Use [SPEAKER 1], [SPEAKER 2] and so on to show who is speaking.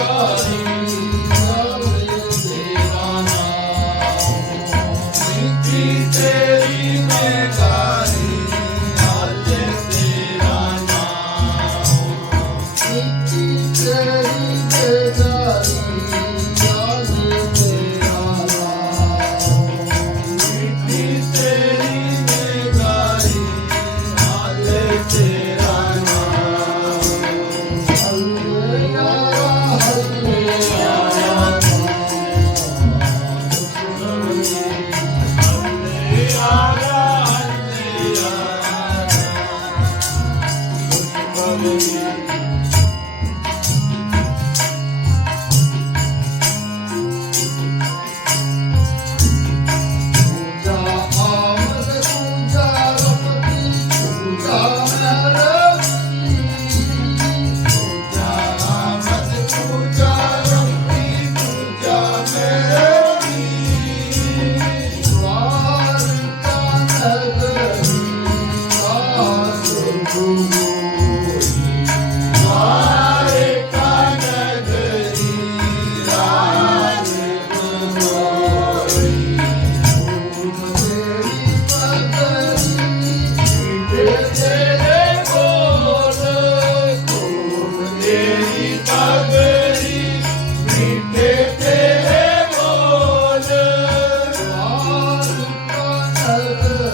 [SPEAKER 1] Oh. love.